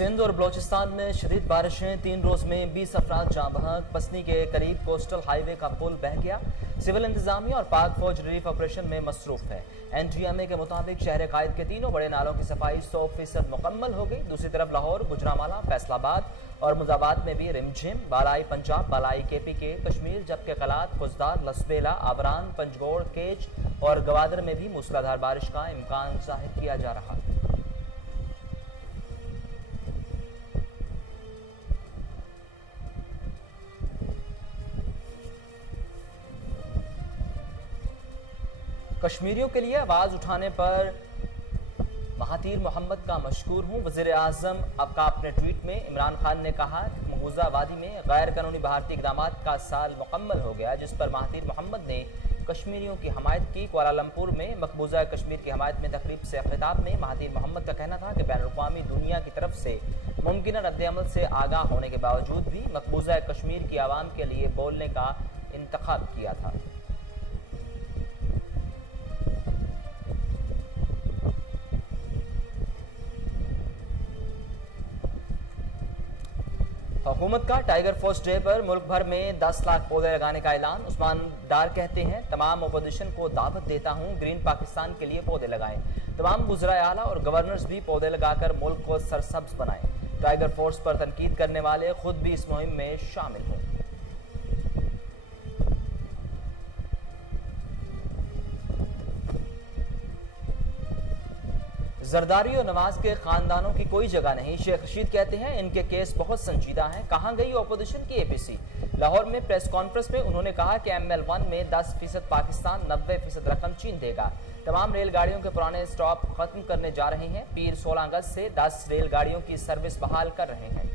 सिंध और बलोचिस्तान में शदीद बारिशें, 3 रोज में 20 अफराद जाँ बहक। पसनी के करीब कोस्टल हाईवे का पुल बह गया। सिविल इंतजामिया और पाक फौज रिलीफ ऑपरेशन में मसरूफ है। NGMA के मुताबिक शहर कायद के तीनों बड़े नालों की सफाई 100% मुकम्मल हो गई। दूसरी तरफ लाहौर, गुजरांवाला, फैसलाबाद और मुजाबाद में भी रिमझिम। बालाई पंजाब, बालाई KPK, कश्मीर, जबकि कलात, खुजदार, लसबेला, आवरान, पंजगोड़, केच और गवादर में भी मूसलाधार बारिश का इम्कान जाहिर किया जा रहा है। कश्मीरियों के लिए आवाज उठाने पर महातीर मोहम्मद का मशकूर हूं। वजीर आजम का अपने ट्वीट में इमरान खान ने कहा कि मकबूजा वादी में गैर कानूनी भारतीय इकदामात का साल मुकम्मल हो गया, जिस पर महातीर मोहम्मद ने कश्मीरियों की हमायत की। कुआलालंपुर में मकबूजा कश्मीर की हमायत में तकरीब से खिताब में महातीर मोहम्मद का कहना था कि बैनुल-अक़वामी दुनिया की तरफ से मुमकिन रद्द-ए-अमल से आगाह होने के बावजूद भी मकबूजा कश्मीर की आवाम के लिए बोलने का इंतखाब किया था। हुकूमत का टाइगर फर्स्ट डे पर मुल्क भर में 10 लाख पौधे लगाने का ऐलान। उस्मान डार कहते हैं, तमाम अपोजिशन को दावत देता हूं, ग्रीन पाकिस्तान के लिए पौधे लगाएं। तमाम वज़राए आला और गवर्नर्स भी पौधे लगाकर मुल्क को सरसब्ज बनाएं। टाइगर फोर्स पर तनकीद करने वाले खुद भी इस मुहिम में शामिल हों। जरदारी और नवाज के खानदानों की कोई जगह नहीं। शेख रशीद कहते हैं, इनके केस बहुत संजीदा हैं। कहां गई ऑपोजिशन की APC? लाहौर में प्रेस कॉन्फ्रेंस में उन्होंने कहा कि ML1 में 10% पाकिस्तान, 90% रकम चीन देगा। तमाम रेलगाड़ियों के पुराने स्टॉप खत्म करने जा रहे हैं। पीर 16 अगस्त से 10 रेलगाड़ियों की सर्विस बहाल कर रहे हैं।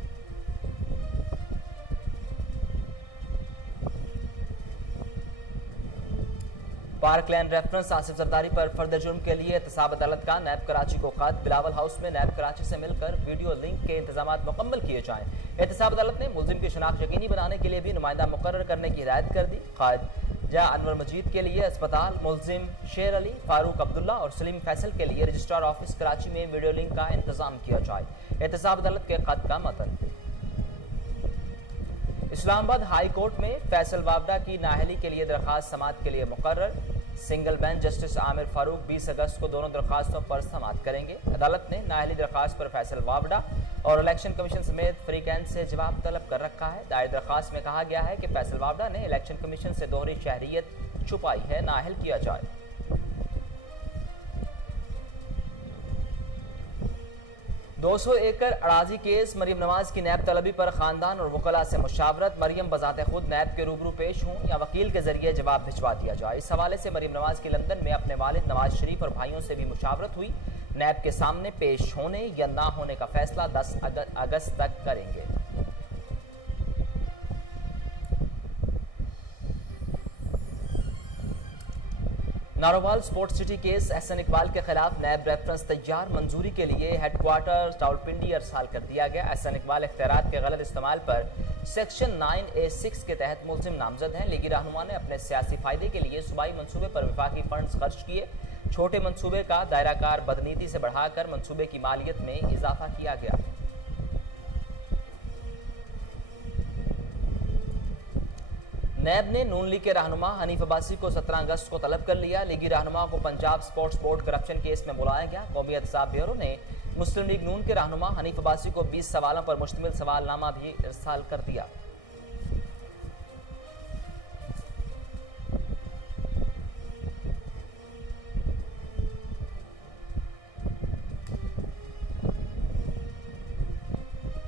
पार्कलैंड रेफरेंस आसिफ जरदारी पर फर्द जुर्म के लिए एहतसाब अदालत का नैब कराची को खत। बिलावल हाउस में नैब कराची से मिलकर वीडियो लिंक के इंतजाम मुकम्मल किए जाएं। एहतसाब अदालत ने मुलजिम की शनाख्त यकीनी बनाने के लिए भी नुमाइंदा मुकर्रर करने की हिदायत कर दी। ख्वाजा अनवर मजीद के लिए अस्पताल, मुलजिम शेर अली, फारूक अब्दुल्ला और सलीम फैसल के लिए रजिस्ट्रार ऑफिस कराची में वीडियो लिंक का इंतजाम किया जाए। एहतसाब अदालत के खत का मतन। इस्लामाबाद हाई कोर्ट में फैसल वावडा की नाअहली के लिए दरखास्त समाअत के लिए मुकर्रर। Single bench justice Aamir Farooq 20 अगस्त को दोनों दरखास्तों पर समाअत करेंगे। अदालत ने नाअहली दरखास्त पर फैसल वावडा और इलेक्शन कमीशन समेत फरीकैन से जवाब तलब कर रखा है। दायर दरखास्त में कहा गया है कि फैसल वावडा ने इलेक्शन कमीशन से दोहरी शहरियत छुपाई है, नाअहल किया जाए। 200 एकड़ अराजी केस, मरियम नवाज की नैब तलबी पर खानदान और वकला से मुशावरत। मरियम बजाते खुद नैब के रूबरू पेश हों या वकील के जरिए जवाब भिजवा दिया जाए। इस हवाले से मरियम नवाज की लंदन में अपने वालिद नवाज शरीफ और भाइयों से भी मुशावरत हुई। नैब के सामने पेश होने या ना होने का फैसला 10 अगस्त तक करेंगे। Narowal sports city case, Ahsan Iqbal के खिलाफ नैब रेफरेंस तैयार। मंजूरी के लिए हेडक्वार्टर रावलपिंडी अरसाल कर दिया गया। एहसन इकबाल इख्तियारात के गलत इस्तेमाल पर सेक्शन 9A6 के तहत मुलजिम नामजद हैं। लीगी रहनुमा ने अपने सियासी फायदे के लिए सूबाई मंसूबे पर विफाकी फंड्स खर्च किए। छोटे मंसूबे का दायराकार बदनीति से बढ़ाकर मंसूबे की मालियत में इजाफा किया गया। नैब ने नून लीग के रहनुमा हनीफ अब्बासी को 17 अगस्त को तलब कर लिया। लीगी रहनुमा को Punjab sports board corruption case में बुलाया गया। कौमी एहतसाब ब्यूरो ने मुस्लिम लीग नून के रहनुमा हनीफ अब्बासी को 20 सवालों पर मुश्तमिल सवालनामा भी इरसाल कर दिया।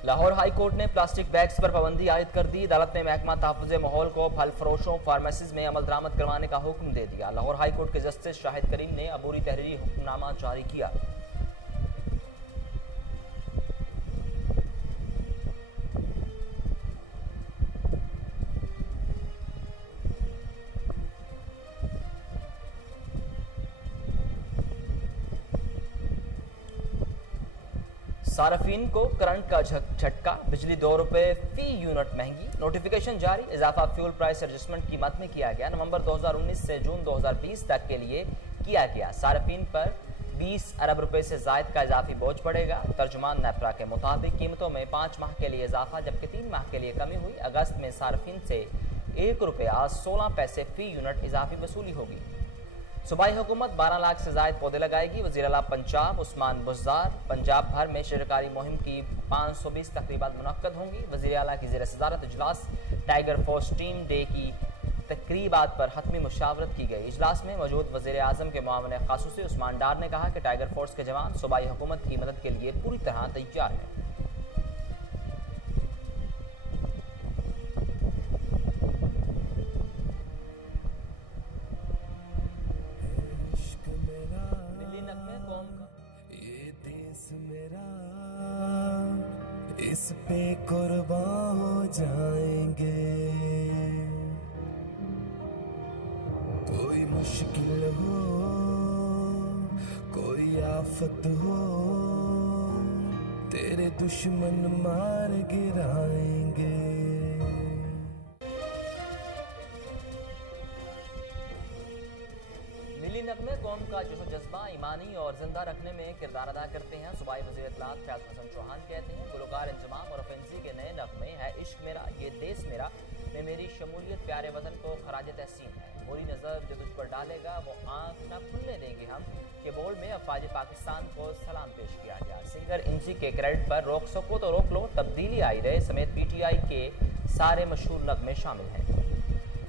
लाहौर हाई कोर्ट ने प्लास्टिक बैग्स पर पाबंदी आयद कर दी। अदालत ने महकमा तहफ़्फ़ुज़े माहौल को फल फरोशों, फार्मेसीज में अमल दरामद करवाने का हुक्म दे दिया। लाहौर हाई कोर्ट के जस्टिस शाहिद करीम ने अबूरी तहरीरी हुक्मनामा जारी किया। सार्फिन को करंट का झटका, बिजली 2 रुपए फी यूनिट महंगी। नोटिफिकेशन जारी, इजाफा फ्यूल प्राइस एडजस्टमेंट कीमत में किया गया। नवंबर 2019 से जून 2020 तक के लिए किया गया। सार्फिन पर 20 अरब रुपए से जायद का इजाफी बोझ पड़ेगा। तर्जुमान नेप्रा के मुताबिक कीमतों में 5 माह के लिए इजाफा जबकि 3 माह के लिए कमी हुई। अगस्त में सार्फिन से ₹1.16 फी यूनिट इजाफी वसूली होगी। सूबाई हुकूमत 12 लाख से जायद पौधे लगाएगी। वज़ीर आला पंजाब उस्मान बुज़दार पंजाब भर में शिरकारी मुहिम की 520 तकरीबात मुनक्कद होंगी। वज़ीर आला की ज़ेर सदारत इजलास टाइगर फोर्स टीम डे की तकरीबात पर हतमी मुशावरत की गई। इजलास में मौजूद वज़ीर आज़म के मुआविन ख़ासूसी उस्मान डार ने कहा कि टाइगर फोर्स के जवान सूबाई हुकूमत की मदद के लिए पूरी तरह तैयार हैं। इस पे कुर्बान हो जाएंगे। कोई मुश्किल हो कोई आफत हो तेरे दुश्मन मार गिराएंगे। मिली नगमे कौम का जोश जज्बा ईमानी और जिंदा रखने में किरदार अदा करते हैं। सूबाई वज़ीर इत्तलात फैज़ हसन चौहान कहते हैं गुलकार इंजमाम और ऑफेंसी के नए नगमे है इश्क मेरा ये देश मेरा में मेरी शमूलियत प्यारे वतन को खराज तहसीन है। बुरी नज़र जो तुझ पर डालेगा वो आंख न खुलने देंगे हम के बोल में अफवाज पाकिस्तान को सलाम पेश किया गया। सिंगर इंजी के क्रेडिट पर रोक सको तो रोक लो तब्दीली आई रहे समेत PTI के सारे मशहूर नगमे शामिल हैं।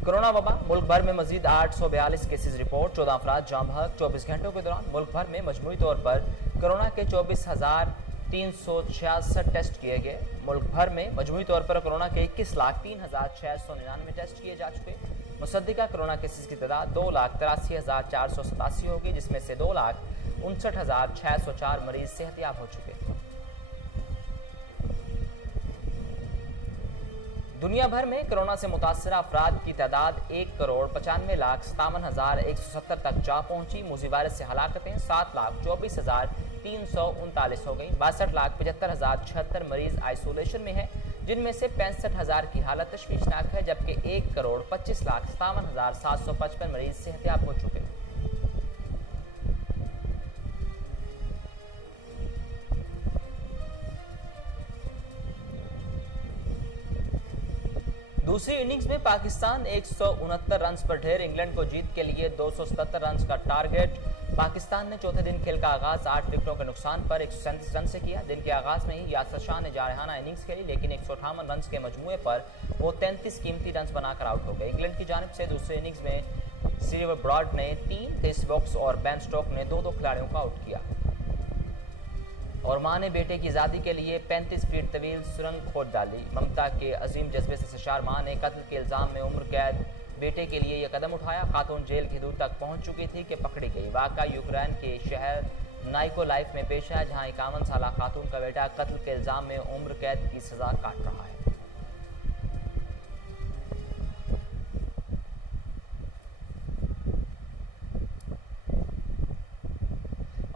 कोरोना वबा मुल्क भर में मजीद 842 केसेज रिपोर्ट। 14 अफराद जाम हक। 24 घंटों के दौरान मुल्क भर में मजमूई तौर पर कोरोना के 24,366 टेस्ट किए गए। मुल्क भर में मजमूई तौर पर कोरोना के 21,03,699 टेस्ट किए जा चुके। मुसद्दिका कोरोना केसेज की तादाद 2,83,487 होगी जिसमें से 2,59,604 मरीज सेहतयाब हो चुके। दुनिया भर में कोरोना से मुतासर अफराद की तादाद 1,95,57,170 तक जा पहुंची। मूजी वायरस से हलाकतें 7,24,339 हो गई। 62,75,076 मरीज आइसोलेशन में है जिनमें से 65,000 की हालत तशवीशनाक है जबकि 1,25,57,755 मरीज सेहतयाब हो चुके। दूसरी इनिंग्स में पाकिस्तान 169 रन पर ढेर। इंग्लैंड को जीत के लिए 277 रन का टारगेट। पाकिस्तान ने चौथे दिन खेल का आगाज 8 विकेटों के नुकसान पर 137 रन से किया। दिन के आगाज में ही यासर शाह ने जारहाना इनिंग्स खेली लेकिन 158 रन के मजमूए पर वो 33 कीमती रन बनाकर आउट हो गए। इंग्लैंड की जानिब से दूसरी इनिंग्स में सिल्वर ब्रॉड ने 3, क्रिस वोक्स और बेन स्टोक ने 2-2 खिलाड़ियों को आउट किया। और मां ने बेटे की आज़ादी के लिए 35 फीट तवील सुरंग खोद डाली। ममता के अजीम जज्बे से सरशार मां ने कत्ल के इल्जाम में उम्र कैद बेटे के लिए यह कदम उठाया। खातून जेल की हदूद तक पहुंच चुकी थी कि पकड़ी गई। वाक़ा यूक्रेन के शहर नाइकोलाइव में पेश है जहां 51 साल खातून का बेटा कत्ल के इल्जाम में उम्र कैद की सजा काट रहा है।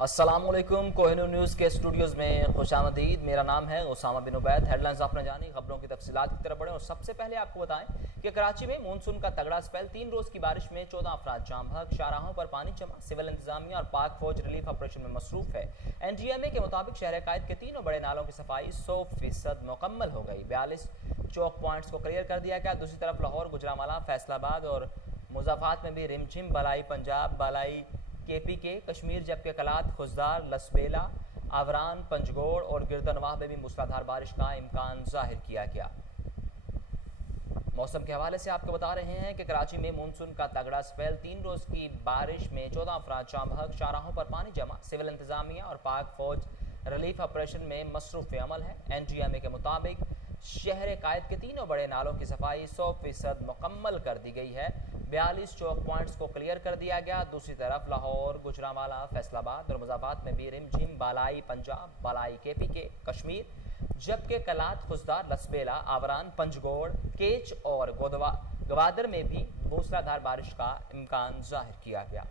अस्सलामुअलैकुम। कोहिनूर न्यूज़ के स्टूडियोज़ में खुशामदीद। मेरा नाम है उसामा बिन उबैद। हेडलाइंस आपने जानी, खबरों की तफसीलात की तरफ बढ़े और सबसे पहले आपको बताएं कि कराची में मानसून का तगड़ा स्पेल। 3 रोज की बारिश में 14 अफराद जाम हक। शाहराहों पर पानी जमा। सिविल इंतजामिया और पाक फौज रिलीफ ऑपरेशन में मसरूफ है। NGMA के मुताबिक शहर कायद के तीनों बड़े नालों की सफाई 100% मुकम्मल हो गई। 42 चौक पॉइंट्स को क्लियर कर दिया गया। दूसरी तरफ लाहौर, गुजरांवाला, फैसलाबाद और मुज़ाफात में भी रिमझिम बलाई पंजाब, बालाई KP के कश्मीर जबकि कलात, खुजदार, लसबेला, आवरान, पंजगोड़ और गिरदनवाह में भी मूसलाधार बारिश का इम्कान जाहिर किया गया। मौसम के हवाले से आपको बता रहे हैं कि कराची में मानसून का तगड़ा स्पेल। 3 रोज की बारिश में 14 अफराद जाम हक। शाहराहों पर पानी जमा। सिविल इंतजामिया और पाक फौज रिलीफ ऑपरेशन में मसरूफ अमल है। NGMA के मुताबिक शहर कायद के तीनों बड़े नालों की सफाई 100% मुकम्मल कर दी गई है। 42 चौक पॉइंट्स को क्लियर कर दिया गया। दूसरी तरफ लाहौर, गुजरांवाला, फैसलाबाद और मुज़ाफात में भी रिमझिम बालाई पंजाब, बालाई KP के कश्मीर जबकि कलात, खुजदार, लसबेला, आवरान, पंजगोड़, केच और गवादर में भी मूसलाधार बारिश का इम्कान जाहिर किया गया।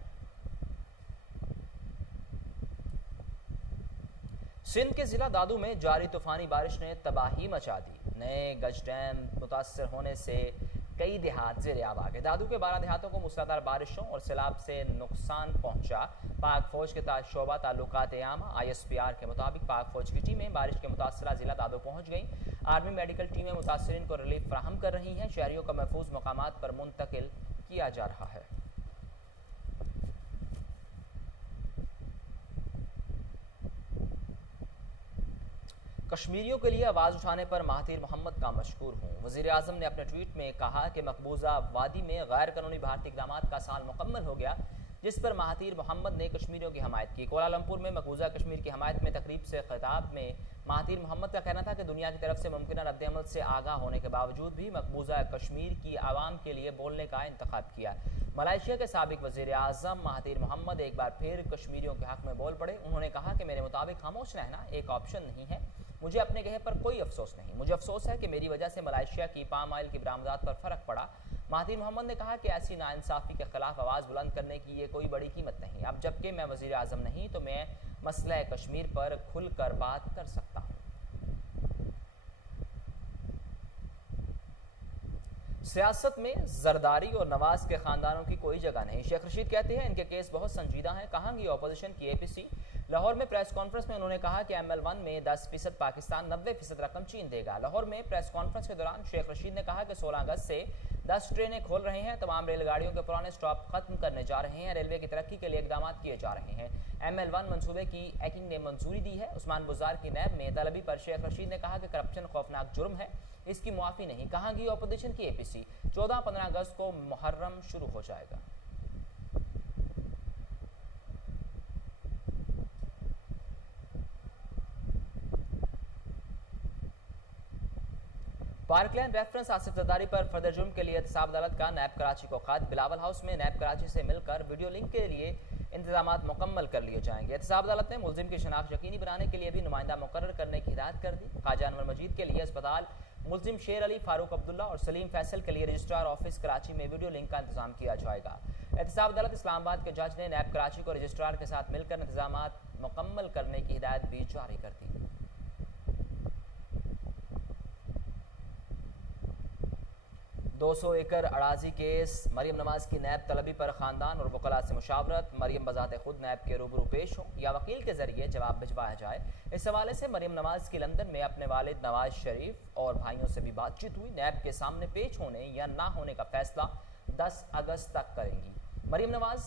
सिंध के जिला दादू में जारी तूफानी बारिश ने तबाही मचा दी। नए गज डैम मुतासर होने से कई देहात जेर आब आ गए। दादू के 12 देहातों को मूसलाधार बारिशों और सैलाब से नुकसान पहुंचा। पाक फौज के शोबा ताल्लुकात आमा ISPR के मुताबिक पाक फौज की टीमें बारिश के मुतासरा जिला दादू पहुंच गई। आर्मी मेडिकल टीमें मुतासरीन को रिलीफ फराहम कर रही हैं। शहरियों को महफूज मकामात पर मुंतकिल किया जा रहा है। कश्मीरियों के लिए आवाज़ उठाने पर महातीर मोहम्मद का मशकूर हूँ। वज़ीर आज़म ने अपने ट्वीट में कहा कि मकबूजा वादी में गैर कानूनी भारतीय इक़दामात का साल मुकम्मल हो गया, जिस पर महातीर मोहम्मद ने कश्मीरियों की हमायत की। कोलालमपुर में मकबूजा कश्मीर की हमायत में तकरीब से खिताब में महातीर मोहम्मद का कहना था कि दुनिया की तरफ से मुमकिन रद्द-ए-अमल से आगाह होने के बावजूद भी मकबूजा कश्मीर की आवाम के लिए बोलने का इंतखाब किया। मलेशिया के साबिक वज़ीर आज़म महातीर मोहम्मद एक बार फिर कश्मीरियों के हक में बोल पड़े। उन्होंने कहा कि मेरे मुताबिक खामोश रहना एक ऑप्शन नहीं है। मुझे अपने कहे पर कोई अफसोस नहीं। मुझे अफसोस है कि मेरी वजह से मलेशिया की पाम ऑयल की बरामदात पर फर्क पड़ा। महातीर मोहम्मद ने कहा कि ऐसी नाइंसाफ़ी के खिलाफ आवाज़ बुलंद करने की ये कोई बड़ी कीमत नहीं। अब जबकि मैं वज़ीर आज़म नहीं तो मैं मसला कश्मीर पर खुलकर बात कर सकता हूँ। सियासत में जरदारी और नवाज के खानदानों की कोई जगह नहीं। शेख रशीद कहते हैं इनके केस बहुत संजीदा हैं। कहांगी ऑपोजिशन की APC। लाहौर में प्रेस कॉन्फ्रेंस में उन्होंने कहा कि ML1 में 10% पाकिस्तान, 90% रकम चीन देगा। लाहौर में प्रेस कॉन्फ्रेंस के दौरान शेख रशीद ने कहा कि 16 अगस्त से 10 ट्रेनें खोल रहे हैं। तमाम रेलगाड़ियों के पुराने स्टॉप खत्म करने जा रहे हैं। रेलवे की तरक्की के लिए इकदाम किए जा रहे हैं। ML1 मंसूबे की एक्टिंग ने मंजूरी दी है। उस्मान बुजार की नैब में तलबी पर शेख रशीद ने कहा कि करप्शन खौफनाक जुर्म है, इसकी मुआफ़ी नहीं। कहांगी ऑपोजिशन की APC। 14-15 अगस्त को मुहर्रम शुरू हो जाएगा। पार्कलैंड रेफरेंस आसिफ जरदारी पर फर्दर जुर्म के लिए एहतसाब अदालत का नैब कराची को खत। बिलावल हाउस में नैब कराची से मिलकर वीडियो लिंक के लिए इंतजामात मुकम्मल कर लिए जाएंगे। एहतसाब अदालत ने मुलजिम की शनाख्त यकीनी बनाने के लिए भी नुमाइंदा मुकर्रर करने की हिदायत कर दी। ख्वाजा अनवर मजीद के लिए अस्पताल, मुलजिम शेर अली, फारूक अब्दुल्ला और सलीम फैसल के लिए रजिस्ट्रार ऑफिस कराची में वीडियो लिंक का इंतजाम किया जाएगा। एहतसाब अदालत इस्लामाबाद के जज ने नैब कराची को रजिस्ट्रार के साथ मिलकर इंतजामात मुकम्मल करने की हिदायत भी जारी कर दी। दो 200 एकड़ अड़ाजी केस। मरियम नवाज की नैब तलबी पर खानदान और वकला से मुशावरत। मरियम बजाते खुद नैब के रूबरू पेश हो या वकील के जरिए जवाब भिजवाया जाए। इस हवाले से मरियम नवाज की लंदन में अपने वालिद नवाज शरीफ और भाइयों से भी बातचीत हुई। नैब के सामने पेश होने या ना होने का फैसला 10 अगस्त तक करेंगी। मरियम नवाज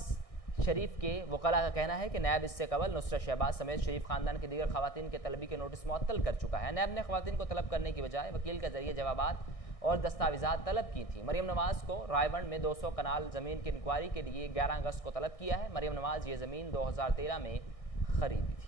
शरीफ के वकला का कहना है कि नैब इससे कबल नुसरत शहबाज समेत शरीफ खानदान के दीगर खवातीन के तलबी के नोटिस मुअत्तल कर चुका है। नैब ने खवातीन को तलब करने की बजाय वकील के जरिए जवाबात और दस्तावेजात तलब की थी। मरियम नवाज को रायवंड में 200 कनाल जमीन की इंक्वायरी के लिए 11 अगस्त को तलब किया है। मरियम नवाज ये जमीन 2013 में खरीदी थी।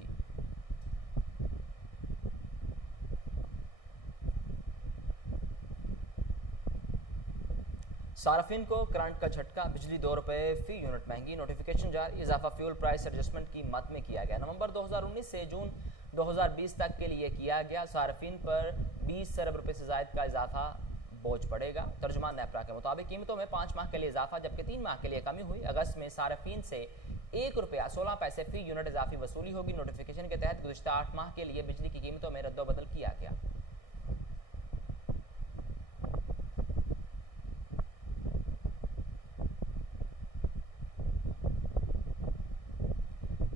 सार्फिन को करंट का झटका। बिजली 2 रुपये फी यूनिट महंगी। नोटिफिकेशन जारी। इजाफा फ्यूल प्राइस एडजस्टमेंट की मद में किया गया। नवंबर 2019 से जून 2020 तक के लिए किया गया। सार्फिन पर 20 अरब रुपये से जायद का इजाफा बोझ पड़ेगा। तर्जुमान नेपरा के मुताबिक कीमतों में 5 माह के लिए इजाफा जबकि 3 माह के लिए कमी हुई। अगस्त में सार्फिन से 1 रुपया 16 पैसे फी यूनिट इजाफी वसूली होगी। नोटिफिकेशन के तहत गुज़िश्ता 8 माह के लिए बिजली की कीमतों में रद्दोबदल किया गया।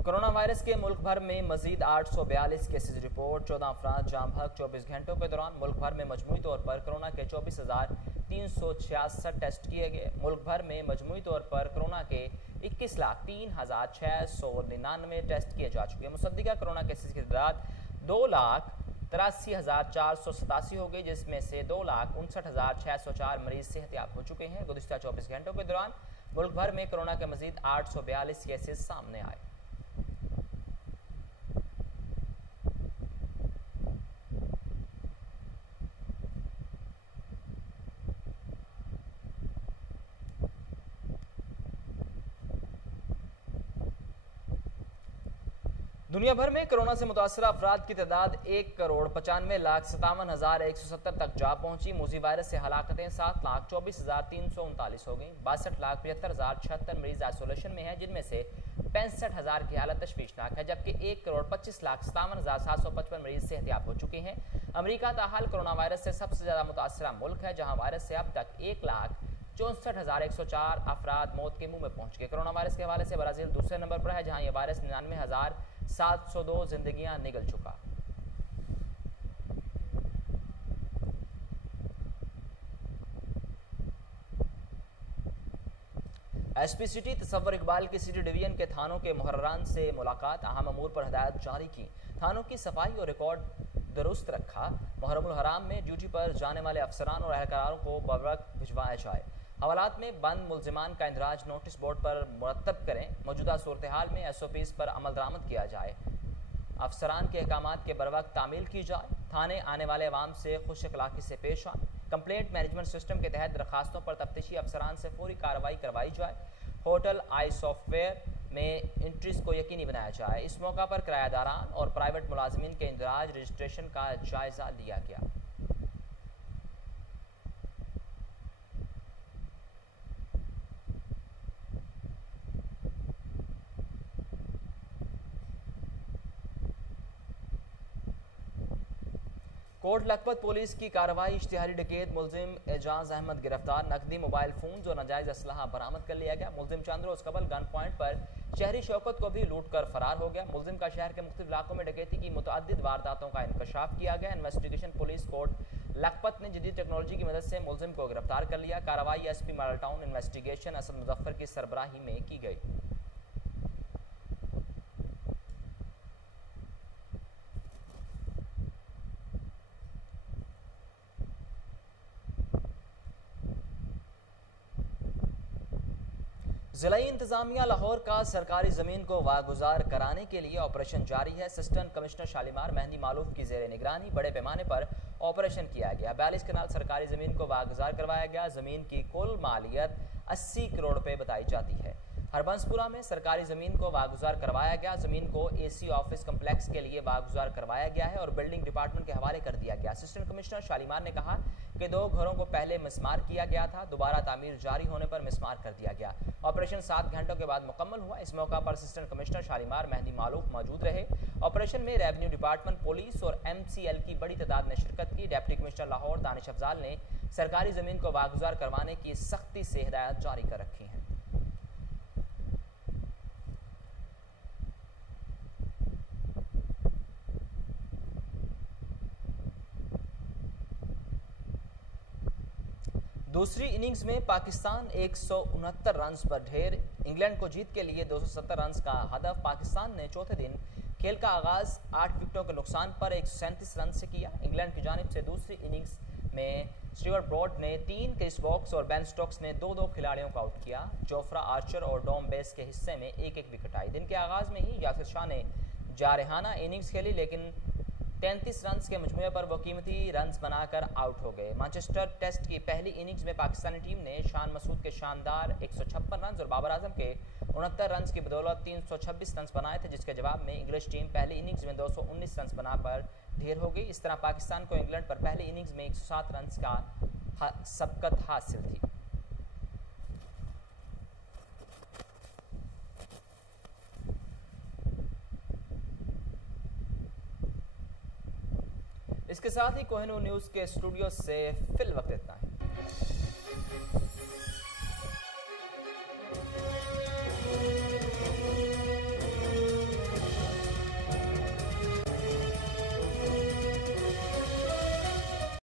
कोरोना वायरस के मुल्क भर में मजीद 842 केसेज रिपोर्ट। 14 अफराद जाम हक। 24 घंटों के दौरान मुल्क भर में मजमूई तौर पर कोरोना के 24,366 टेस्ट किए गए। मुल्क भर में मजमूई तौर पर कोरोना के 21,03,699 टेस्ट किए जा चुके हैं। मुसद्दिका कोरोना केसेज की तादाद 2,83,487 हो गई, जिसमें से 2,59,604 मरीज सेहतयाब हो चुके हैं। गुज़िश्ता 24 घंटों के दौरान मुल्क भर में कोरोना के मजीद 842 केसेज सामने आए। दुनिया भर में कोरोना से मुतासर अफराद की तादाद 1,95,57,170 तक जा पहुंची। मूजी वायरस से हलाकतें 7,24,339 हो गई। 62,75,076 मरीज आइसोलेशन में हैं, जिनमें से 65,000 की हालत तशवीशनाक है, जबकि 1,25,57,755 मरीज सेहतियाब हो चुके हैं। अमरीका ताहाल कोरोना वायरस से सबसे ज्यादा मुतासरा मुल्क है, जहां वायरस से अब तक 1,64,104 अफराद मौत के मुंह में पहुंच गए। कोरोना वायरस के हवाले से ब्राजील दूसरे नंबर पर है, जहां यह वायरस 99,702 जिंदगियां निगल चुका। एसपी सिटी तसव्वुर इकबाल की सिटी डिवीजन के थानों के मुहर्ररान से मुलाकात, अहम अमूर पर हिदायत जारी की। थानों की सफाई और रिकॉर्ड दुरुस्त रखा। मुहर्रमुल हराम में ड्यूटी पर जाने वाले अफसरान और एहलकारों को बवक्त भिजवाया जाए। हवालात में बंद मुलजिमान का इंदराज नोटिस बोर्ड पर मुरतब करें। मौजूदा सूरत हाल में SOPs पर अमल दरामद किया जाए। अफसरान के अहकामात के बरवक्त तामील की जाए। थाने आने वाले अवाम से खुश अखलाकी से पेश आए। कंप्लेंट मैनेजमेंट सिस्टम के तहत दरखास्तों पर तफ्तीशी अफसरान से फौरी कार्रवाई करवाई जाए। होटल आई सॉफ्टवेयर में एंट्रीज को यकीनी बनाया जाए। इस मौका पर किरायादारान और प्राइवेट मुलाजमीन के इंदराज रजिस्ट्रेशन का जायजा लिया गया। कोट लखपत पुलिस की कार्रवाई, इश्तिहारी डकैत मुलजिम एजाज अहमद गिरफ्तार। नकदी, मोबाइल फोन और नाजायज असलहा बरामद कर लिया गया। मुलजिम चंद रोज कबल गन पॉइंट पर शहरी शौकत को भी लूट कर फरार हो गया। मुलजिम का शहर के मुख्तलिफ इलाकों में डकैती की मुतअद्दिद वारदातों का इंकशाफ किया गया। इन्वेस्टिगेशन पुलिस कोट लखपत ने जदीद टेक्नोलॉजी की मदद से मुलजिम को गिरफ्तार कर लिया। कार्रवाई SP model town investigation Asad Muzaffar की सरबराही में की गई। जिला इंतजामिया लाहौर का सरकारी जमीन को वागुजार कराने के लिए ऑपरेशन जारी है। असिस्टेंट कमिश्नर शालीमार मेहंदी मालूफ की जेर निगरानी बड़े पैमाने पर ऑपरेशन किया गया। 42 कनाल सरकारी जमीन को वागुजार करवाया गया। जमीन की कुल मालियत 80 करोड़ रुपए बताई जाती है। हरबंसपुरा में सरकारी जमीन को वागुजार करवाया गया। जमीन को AC ऑफिस कम्प्लेक्स के लिए वागुजार करवाया गया है और बिल्डिंग डिपार्टमेंट के हवाले कर दिया गया। असिस्टेंट कमिश्नर शालीमार ने कहा कि 2 घरों को पहले मिसमार किया गया था, दोबारा तामीर जारी होने पर मिसमार कर दिया गया। ऑपरेशन 7 घंटों के बाद मुकम्मल हुआ। इस मौका पर असिस्टेंट कमिश्नर शालीमार मेहंदी मालूफ मौजूद रहे। ऑपरेशन में रेवेन्यू डिपार्टमेंट, पुलिस और MCL की बड़ी तादाद ने शिरकत की। डिप्टी कमिश्नर लाहौर दानिश अफजाल ने सरकारी जमीन को वागुजार करवाने की सख्ती से हिदायत जारी कर रखी है। दूसरी इनिंग्स में पाकिस्तान 169 रन पर ढेर। इंग्लैंड को जीत के लिए 270 रन का हदफ। पाकिस्तान ने चौथे दिन खेल का आगाज 8 विकेटों के नुकसान पर 137 रन से किया। इंग्लैंड की जानिब से दूसरी इनिंग्स में स्टीवर्ट ब्रॉड ने 3, क्रिस वॉक्स और बेन स्टोक्स ने 2-2 खिलाड़ियों को आउट किया। जोफ्रा आर्चर और डॉम बेस के हिस्से में 1-1 विकेट आई। दिन के आगाज में ही यासिर शाह ने जारहाना इनिंग्स खेली, लेकिन 33 रन के मजमूए पर वो कीमती रन बनाकर आउट हो गए। मैनचेस्टर टेस्ट की पहली इनिंग्स में पाकिस्तानी टीम ने शान मसूद के शानदार 156 रन और बाबर आजम के 69 रन की बदौलत 326 रन बनाए थे, जिसके जवाब में इंग्लिश टीम पहली इनिंग्स में 219 रन बनाकर ढेर हो गई। इस तरह पाकिस्तान को इंग्लैंड पर पहली इनिंग्स में 107 रन का सबकत हासिल थी। इसके साथ ही कोहिनूर न्यूज के स्टूडियो से फिल वक्त इतना है।